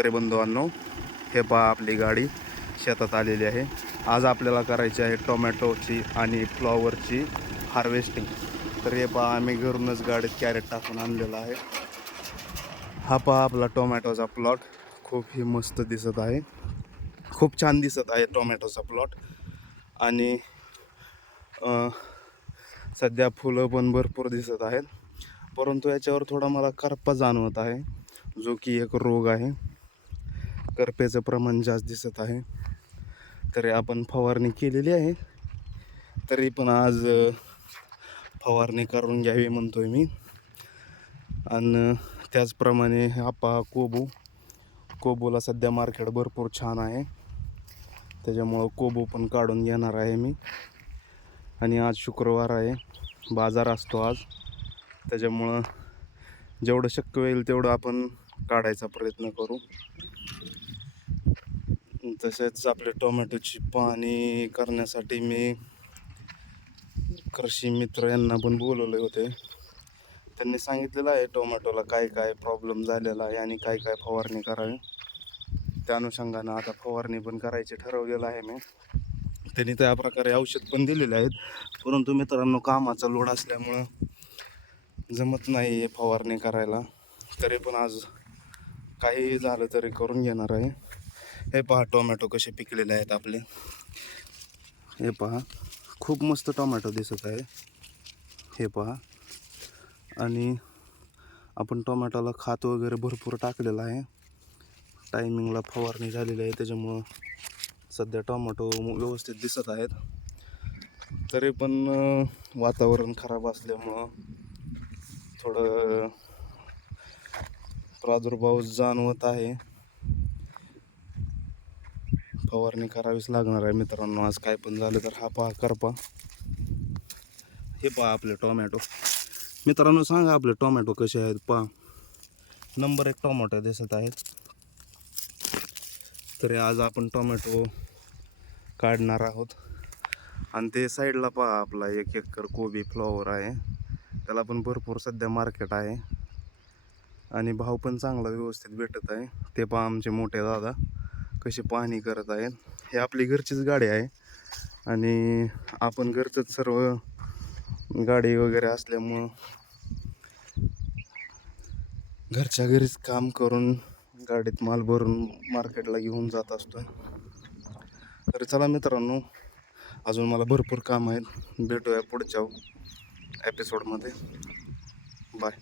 शेतकरी बंधूंनो, हे पहा आपली गाडी शेतात आलेली आहे. आज आपल्याला करायची आहे टोमॅटोची आणि फ्लॉवरची हार्वेस्टिंग. तर हे पहा आम्ही घरूनच गाडीत कॅरेट टाकून आणलेला आहे. हा पहा आपला टोमॅटोचा प्लॉट खूप ही मस्त दिसत आहे, खूप छान दिसत आहे टोमॅटोचा प्लॉट. आणि सध्या फुलं पण भरपूर दिसत आहेत, परंतु याच्यावर थोडा मला करपा जाणवत आहे, जो की एक रोग आहे. करपेचं प्रमाण जास्त दिसत आहे. तरी आपण फवारणी केलेली आहे, तरी पण आज फवारणी करून घ्यावी म्हणतोय मी. आणि त्याचप्रमाणे आपा कोबूला सध्या मार्केट भरपूर छान आहे, त्याच्यामुळं कोबू पण काढून घेणार आहे मी. आणि आज शुक्रवार आहे, बाजार असतो आज, त्याच्यामुळं जेवढं शक्य होईल तेवढं आपण काढायचा प्रयत्न करू. तसेच आपले टोमॅटोची पाहणी करण्यासाठी मी कृषी मित्र यांना पण बोलवले होते. त्यांनी सांगितलेलं आहे टोमॅटोला काय काय प्रॉब्लेम झालेला आहे आणि काय काय फवारणी करावी. त्या अनुषंगानं आता फवारणी पण करायची ठरवलेलं आहे मी. त्यांनी त्या प्रकारे औषध पण दिलेले आहेत, परंतु मित्रांनो कामाचा लोड असल्यामुळं जमत नाही फवारणी करायला. तरी पण आज काही झालं तरी करून घेणार आहे. हे पहा टोमॅटो कसे पिकलेले आहेत आपले. हे पहा खूप मस्त टोमॅटो दिसत आहे, हे पहा. आणि आपण टोमॅटोला खत वगैरे भरपूर टाकलेलं आहे, टायमिंगला फवारणी झालेली आहे, त्याच्यामुळं सध्या टोमॅटो व्यवस्थित दिसत आहेत. तरी पण वातावरण खराब असल्यामुळं थोडं प्रादुर्भाव जाणवत आहे. फवारणी करावीच लागणार आहे मित्रांनो, आज काय पण झालं तर. हा पहा करपा, हे पहा आपले टोमॅटो. मित्रांनो सांगा आपले टोमॅटो कसे आहेत पहा. नंबर 1 टोमॅटो दिसत आहेत. तरी आज आपण टोमॅटो काढणार आहोत. आणि ते साईडला पहा आपला 1 एकर कोबी फ्लॉवर आहे, त्याला पण भरपूर सध्या मार्केट आहे आणि भाव पण चांगला व्यवस्थित भेटत आहे. ते पहा आमचे मोठे दादा कशी पाहणी करत आहेत. हे आपली घरचीच गाडी आहे आणि आपण घरचंच सर्व गाडी वगैरे असल्यामुळं घरच्या घरीच काम करून गाडीत माल भरून मार्केटला घेऊन जात असतो. तर चला मित्रांनो, अजून मला भरपूर काम आहेत. भेटूया पुढच्या एपिसोडमध्ये. बाय.